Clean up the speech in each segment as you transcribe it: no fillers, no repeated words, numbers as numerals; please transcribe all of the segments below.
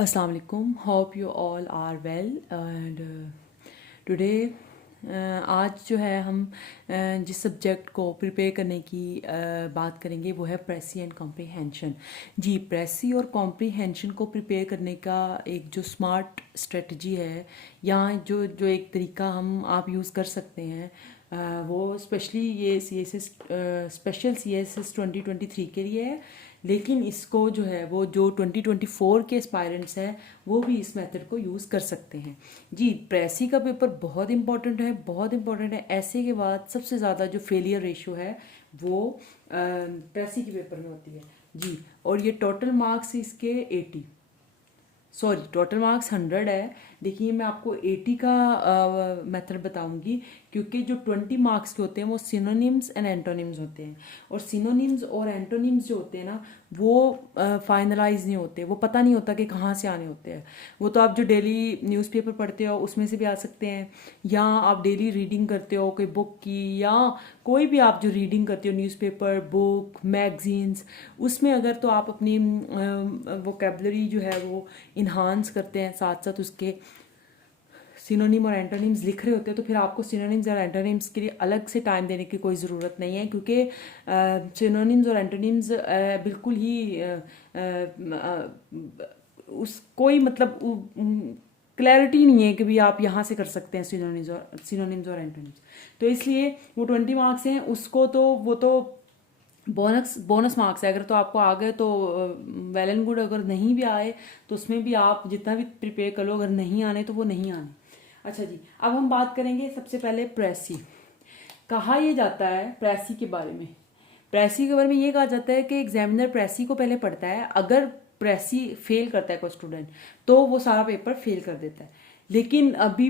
अस्सलाम वालेकुम, hope you all are well and today आज जो है हम जिस सब्जेक्ट को प्रिपेयर करने की बात करेंगे वो है प्रेसी एंड कॉम्प्रीहेंशन। जी, प्रेसी और कॉम्प्रीहेंशन को प्रिपेयर करने का एक जो स्मार्ट स्ट्रेटजी है या जो जो एक तरीका हम आप यूज़ कर सकते हैं वो स्पेशली ये CSS स्पेशल CSS 2023 के लिए है। लेकिन इसको जो है वो जो 2024 के एस्पायरेंट्स हैं वो भी इस मेथड को यूज़ कर सकते हैं। जी, प्रेसी का पेपर बहुत इंपॉर्टेंट है, बहुत इंपॉर्टेंट है। ऐसे के बाद सबसे ज़्यादा जो फेलियर रेशियो है वो प्रेसी के पेपर में होती है। जी, और ये टोटल मार्क्स इसके 80, सॉरी टोटल मार्क्स 100 है। देखिए मैं आपको 80 का मेथड बताऊंगी, क्योंकि जो 20 मार्क्स के होते हैं वो सिनोनिम्स एंड एंटोनिम्स होते हैं, और सिनोनिम्स और एंटोनिम्स जो होते हैं ना वो फाइनलाइज नहीं होते, वो पता नहीं होता कि कहाँ से आने होते हैं। वो तो आप जो डेली न्यूज़पेपर पढ़ते हो उसमें से भी आ सकते हैं, या आप डेली रीडिंग करते हो कोई बुक की, या कोई भी आप जो रीडिंग करते हो न्यूज़पेपर, बुक, मैगजीन्स, उसमें अगर तो आप अपनी वोकेबलरी जो है वो इन्हांस करते हैं, साथ साथ उसके सिनोनिम और एंटोनिम्स लिख रहे होते हैं, तो फिर आपको सिनोनिम्स और एंटोनिम्स के लिए अलग से टाइम देने की कोई ज़रूरत नहीं है, क्योंकि सिनोनिम्स और एंटोनिम्स बिल्कुल ही उस कोई मतलब क्लैरिटी नहीं है कि भी आप यहाँ से कर सकते हैं सिनोनिम्स और एंटोनिम्स। तो इसलिए वो 20 मार्क्स हैं, उसको तो वो तो बोनस बोनस मार्क्स है। अगर तो आपको आ गए तो वेल एंड गुड, अगर नहीं भी आए तो उसमें भी आप जितना भी प्रिपेयर कर लो, अगर नहीं आने तो वो नहीं आने। अच्छा जी, अब हम बात करेंगे सबसे पहले प्रेसी। कहा यह जाता है प्रेसी के बारे में, प्रेसी के बारे में ये कहा जाता है कि एग्जामिनर प्रेसी को पहले पढ़ता है। अगर प्रेसी फेल करता है कोई स्टूडेंट तो वो सारा पेपर फेल कर देता है। लेकिन अभी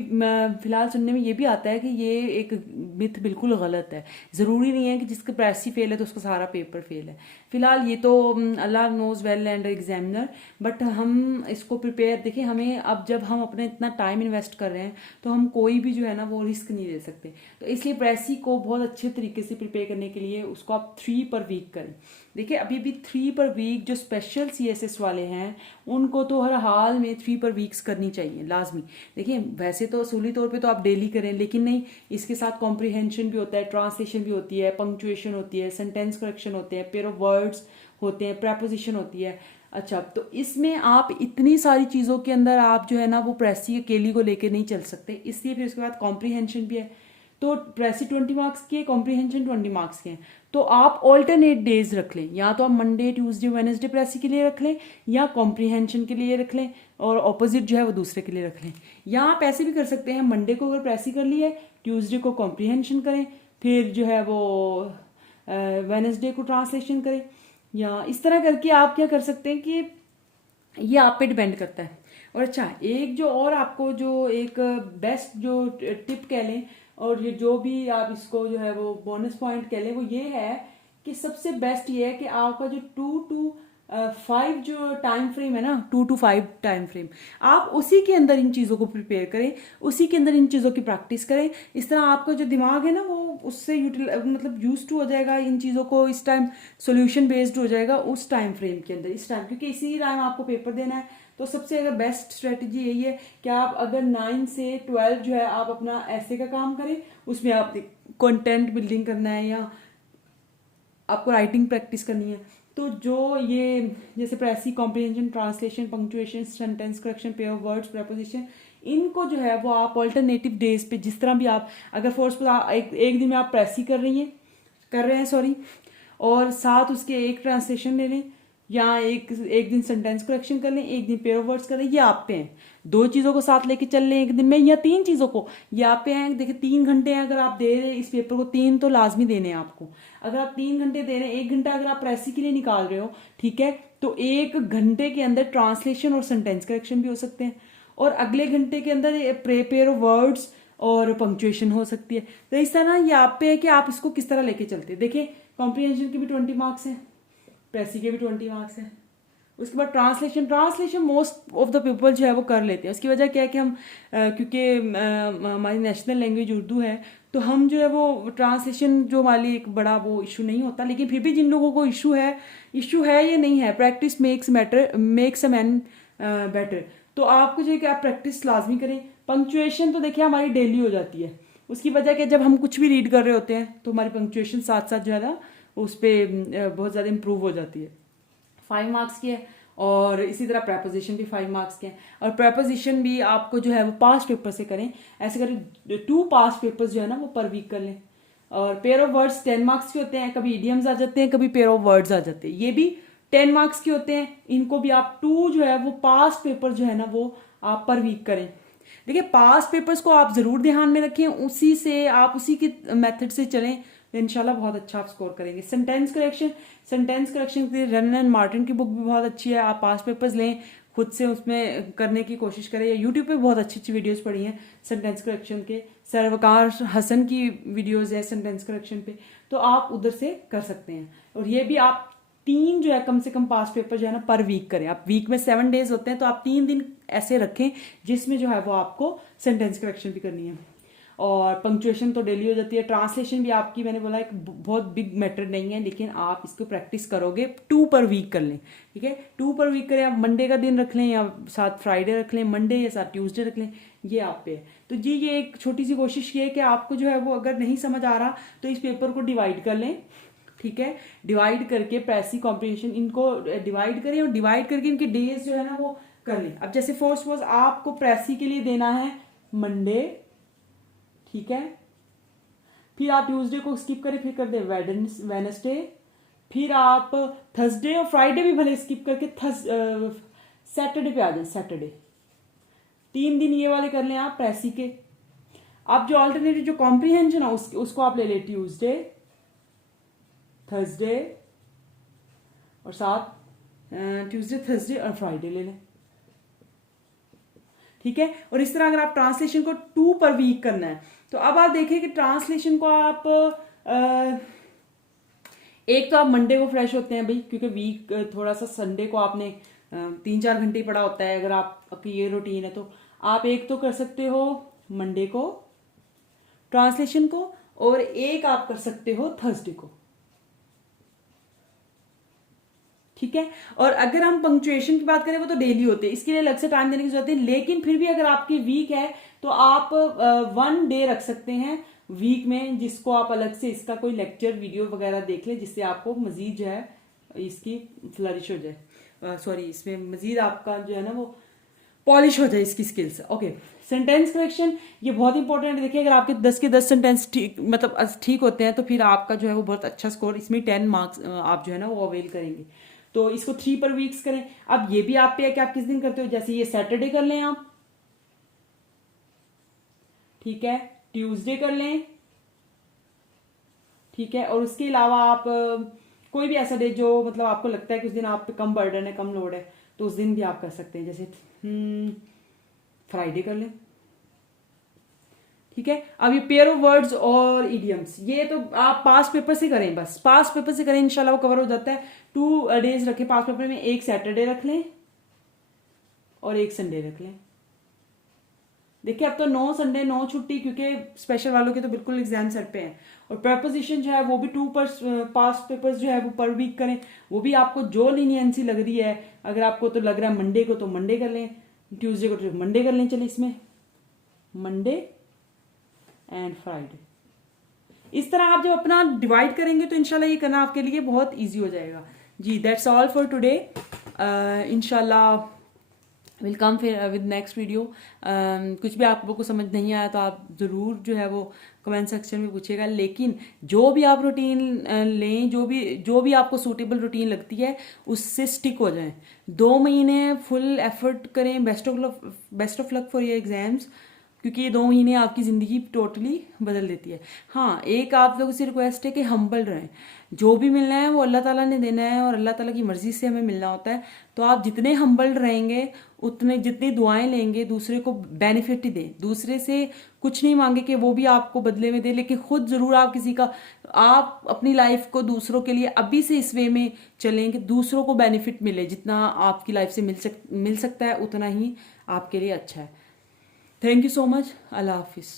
फिलहाल सुनने में ये भी आता है कि ये एक मिथ बिल्कुल गलत है। ज़रूरी नहीं है कि जिसका प्रेसी फेल है तो उसका सारा पेपर फेल है। फिलहाल ये तो अल्लाह knows well and examiner, but हम इसको प्रिपेयर देखिए, हमें अब जब हम अपने इतना टाइम इन्वेस्ट कर रहे हैं तो हम कोई भी जो है ना वो रिस्क नहीं ले सकते। तो इसलिए प्रेसी को बहुत अच्छे तरीके से प्रिपेयर करने के लिए उसको आप 3 पर वीक करें। देखिए अभी भी 3 पर वीक जो स्पेशल CSS वाले हैं उनको तो हर हाल में 3 पर वीक्स करनी चाहिए लाजमी। देखिए वैसे तो असूली तौर पे तो आप डेली करें, लेकिन नहीं, इसके साथ कॉम्प्रीहेंशन भी होता है, ट्रांसलेशन भी होती है, पंक्चुएशन होती है, सेंटेंस करेक्शन होते हैं, पेयर ऑफ वर्ड्स होते हैं, प्रेपोजिशन होती है। अच्छा, तो इसमें आप इतनी सारी चीज़ों के अंदर आप जो है ना वो प्रेसी अकेली को लेकर नहीं चल सकते, इसलिए फिर उसके बाद कॉम्प्रीहेंशन भी है। तो प्रेसी 20 मार्क्स की है, कॉम्प्रीहेंशन 20 मार्क्स के हैं। तो आप ऑल्टरनेट डेज रख लें, या तो आप मंडे ट्यूसडे वेडनेसडे प्रेसी के लिए रख लें, या कॉम्प्रीहेंशन के लिए रख लें, और ऑपोजिट जो है वो दूसरे के लिए रख लें। या आप ऐसे भी कर सकते हैं, मंडे को अगर प्रेसी कर ली है, ट्यूसडे को कॉम्प्रीहेंशन करें, फिर जो है वो वेडनेसडे को ट्रांसलेशन करें, या इस तरह करके आप क्या कर सकते हैं कि ये आप पे डिपेंड करता है। और अच्छा, एक जो और आपको जो एक बेस्ट जो टिप कह लें, और ये जो भी आप इसको जो है वो बोनस पॉइंट कह लें, वो ये है कि सबसे बेस्ट ये है कि आपका जो 2 to 5 जो टाइम फ्रेम है ना, 2 to 5 टाइम फ्रेम, आप उसी के अंदर इन चीज़ों को प्रिपेयर करें, उसी के अंदर इन चीज़ों की प्रैक्टिस करें। इस तरह आपका जो दिमाग है ना वो उससे मतलब यूज टू हो जाएगा इन चीज़ों को, इस टाइम सोल्यूशन बेस्ड हो जाएगा उस टाइम फ्रेम के अंदर, इस टाइम, क्योंकि इसी टाइम आपको पेपर देना है। तो सबसे अगर बेस्ट स्ट्रेटजी यही है कि आप अगर 9 से 12 जो है आप अपना ऐसे का काम करें, उसमें आप कंटेंट बिल्डिंग करना है या आपको राइटिंग प्रैक्टिस करनी है। तो जो ये जैसे precis, comprehension, translation, punctuation, sentence correction, pair of words, preposition, इनको जो है वो आप ऑल्टरनेटिव डेज पे जिस तरह भी आप, अगर फोर्स एक दिन में आप प्रेसी कर रहे हैं सॉरी, और साथ उसके एक ट्रांसलेशन ले लें, या एक दिन सेंटेंस करेक्शन कर लें, एक दिन पेयर ऑफ वर्ड्स कर लें, ये आप पे हैं। 2 चीज़ों को साथ लेके चल लें एक दिन में, या 3 चीज़ों को, ये आप पे हैं। देखिए 3 घंटे हैं अगर आप दे रहे हैं इस पेपर को, 3 तो लाजमी देने हैं आपको। अगर आप 3 घंटे दे रहे हैं, 1 घंटा अगर आप प्रेसी के लिए निकाल रहे हो, ठीक है, तो 1 घंटे के अंदर ट्रांसलेशन और सेंटेंस करेक्शन भी हो सकते हैं, और अगले घंटे के अंदर पेयर ऑफ वर्ड्स और पंक्चुएशन हो सकती है। तो इस तरह ये आप पे है कि आप इसको किस तरह लेके चलते हैं। देखिए कॉम्प्रीहेंशन के भी 20 मार्क्स हैं, प्रेसी के भी 20 मार्क्स हैं। उसके बाद translation most of the people जो है वो कर लेते हैं। उसकी वजह क्या है कि हम क्योंकि हमारी नेशनल लैंग्वेज उर्दू है, तो हम जो है वो ट्रांसलेशन जो हमारे एक बड़ा वो इशू नहीं होता। लेकिन फिर भी जिन लोगों को इशू है ये नहीं है, practice makes a man better. तो आपको जो है कि आप प्रैक्टिस लाजमी करें। पंक्चुएशन तो देखिए हमारी डेली हो जाती है, उसकी वजह क्या, जब हम कुछ भी रीड कर रहे होते हैं तो हमारी पंक्चुएशन साथ साथ जो है ना उस पर बहुत ज़्यादा इंप्रूव हो जाती है। 5 मार्क्स की है, और इसी तरह प्रपोजिशन भी 5 मार्क्स के हैं। और प्रपोजिशन भी आपको जो है वो पास्ट पेपर से करें, ऐसे करें 2 पास्ट पेपर्स जो है ना वो पर वीक कर लें। और पेयर ऑफ वर्ड्स 10 मार्क्स के होते हैं, कभी इडियम्स आ जाते हैं, कभी पेयर ऑफ वर्ड्स आ जाते हैं, ये भी 10 मार्क्स के होते हैं। इनको भी आप 2 जो है वो पास्ट पेपर जो है ना वो आप पर वीक करें। देखिए पास्ट पेपर्स को आप जरूर ध्यान में रखें, उसी से आप उसी के मेथड से चलें तो इंशाल्लाह बहुत अच्छा आप स्कोर करेंगे। सेंटेंस करेक्शन के लिए रन एंड मार्टिन की बुक भी बहुत अच्छी है, आप पास्ट पेपर्स लें, खुद से उसमें करने की कोशिश करें, या यूट्यूब पे बहुत अच्छी अच्छी वीडियोस पड़ी हैं सेंटेंस करेक्शन के, सरवकार हसन की वीडियोस है सेंटेंस करेक्शन पे, तो आप उधर से कर सकते हैं। और ये भी आप 3 जो है कम से कम पास्ट पेपर जो है ना पर वीक करें। आप वीक में 7 डेज होते हैं, तो आप 3 दिन ऐसे रखें जिसमें जो है वो आपको सेंटेंस करेक्शन भी करनी है। और पंक्चुएशन तो डेली हो जाती है। ट्रांसलेशन भी आपकी, मैंने बोला एक बहुत बिग मैटर नहीं है, लेकिन आप इसको प्रैक्टिस करोगे 2 पर वीक कर लें, ठीक है। 2 पर वीक करें, आप मंडे का दिन रख लें या साथ फ्राइडे रख लें, मंडे या साथ ट्यूसडे रख लें, ये आप पे है। तो जी ये एक छोटी सी कोशिश ये है कि आपको जो है वो अगर नहीं समझ आ रहा तो इस पेपर को डिवाइड कर लें, ठीक है। डिवाइड करके प्रेसी कॉम्प्रिहेंशन इनको डिवाइड करें, और डिवाइड करके इनके डेज जो है ना वो कर लें। अब जैसे फॉर सपोज आपको प्रेसी के लिए देना है मंडे, ठीक है, फिर आप ट्यूसडे को स्किप करें, फिर कर दे वेडनेसडे, फिर आप थर्सडे और फ्राइडे भी भले स्किप करके सैटरडे पे आ जाए, सैटरडे 3 दिन ये वाले कर लें आप प्रेसी के। आप जो ऑल्टरनेटिव जो कॉम्प्रिहेंशन है उसको आप ले लें ट्यूसडे, थर्सडे और साथ ट्यूसडे, थर्सडे और फ्राइडे ले लें, ठीक है। और इस तरह अगर आप ट्रांसलेशन को 2 पर वीक करना है, तो अब आप देखिए कि ट्रांसलेशन को आप एक तो आप मंडे को फ्रेश होते हैं भाई, क्योंकि वीक थोड़ा सा संडे को आपने 3-4 घंटे ही पढ़ा होता है, अगर आपकी ये रूटीन है तो आप एक तो कर सकते हो मंडे को ट्रांसलेशन को, और एक आप कर सकते हो थर्सडे को, ठीक है। और अगर हम पंक्चुएशन की बात करें वो तो डेली होते हैं, इसके लिए अलग से टाइम देने की जरूरत है, लेकिन फिर भी अगर आपकी वीक है तो आप 1 डे रख सकते हैं वीक में, जिसको आप अलग से इसका कोई लेक्चर वीडियो वगैरह देख लें, जिससे आपको मजीद जो है इसकी फ्लरिश हो जाए, सॉरी इसमें मजीद आपका जो है ना वो पॉलिश हो जाए इसकी स्किल्स। ओके, सेंटेंस करेक्शन ये बहुत इंपॉर्टेंट है। देखिए अगर आपके 10 के 10 सेंटेंस ठीक मतलब ठीक होते हैं तो फिर आपका जो है वो बहुत अच्छा स्कोर, इसमें 10 मार्क्स आप जो है ना वो अवेल करेंगे। तो इसको 3 पर वीक्स करें। अब ये भी आप पे है कि आप किस दिन करते हो, जैसे ये सैटरडे कर लें आप, ठीक है, ट्यूसडे कर लें, ठीक है, और उसके अलावा आप कोई भी ऐसा डे जो मतलब आपको लगता है कि उस दिन आप पे कम बर्डन है, कम लोड है, तो उस दिन भी आप कर सकते हैं, जैसे फ्राइडे कर लें, ठीक है। अब ये पेयर ऑफ वर्ड्स और इडियम्स ये तो आप पास्ट पेपर से करें, बस पास्ट पेपर से करें, इंशाल्लाह वो कवर हो जाता है। 2 डेज रखें पास्ट पेपर में, एक सैटरडे रख लें और एक संडे रख लें। देखिए अब तो 9 संडे 9 छुट्टी, क्योंकि स्पेशल वालों के तो बिल्कुल एग्जाम सर पे हैं। और प्रपोजिशन जो है वो भी 2 पर पास्ट पेपर्स जो है वो पर वीक करें, वो भी आपको जो लीनियंसी लग रही है, अगर आपको तो लग रहा है मंडे को तो मंडे कर लें, ट्यूसडे को तो मंडे कर लें, चले इसमें मंडे एंड फ्राइडे। इस तरह आप जब अपना डिवाइड करेंगे तो इंशाल्लाह ये करना आपके लिए बहुत इजी हो जाएगा। जी दैट्स ऑल फॉर टुडे, इंशाल्लाह विल कम फिर विद नेक्स्ट वीडियो। कुछ भी आप लोगों को समझ नहीं आया तो आप ज़रूर जो है वो कमेंट सेक्शन में पूछिएगा, लेकिन जो भी आप रूटीन लें, जो भी आपको सूटेबल रूटीन लगती है उससे स्टिक हो जाएं। 2 महीने फुल एफर्ट करें, best of luck for your exams, क्योंकि ये 2 महीने आपकी ज़िंदगी टोटली बदल देती है। हाँ, एक आप लोगों से रिक्वेस्ट है कि हम्बल रहें, जो भी मिलना है वो अल्लाह ताला ने देना है और अल्लाह ताला की मर्ज़ी से हमें मिलना होता है। तो आप जितने हम्बल रहेंगे, उतने जितनी दुआएं लेंगे, दूसरे को बेनिफिट ही दें, दूसरे से कुछ नहीं मांगे कि वो भी आपको बदले में दे, लेकिन खुद ज़रूर आप किसी का, आप अपनी लाइफ को दूसरों के लिए अभी से इस वे में चलें कि दूसरों को बेनिफिट मिले, जितना आपकी लाइफ से मिल सकता है उतना ही आपके लिए अच्छा है। थैंक यू सो मच, अल्लाह हाफिज़।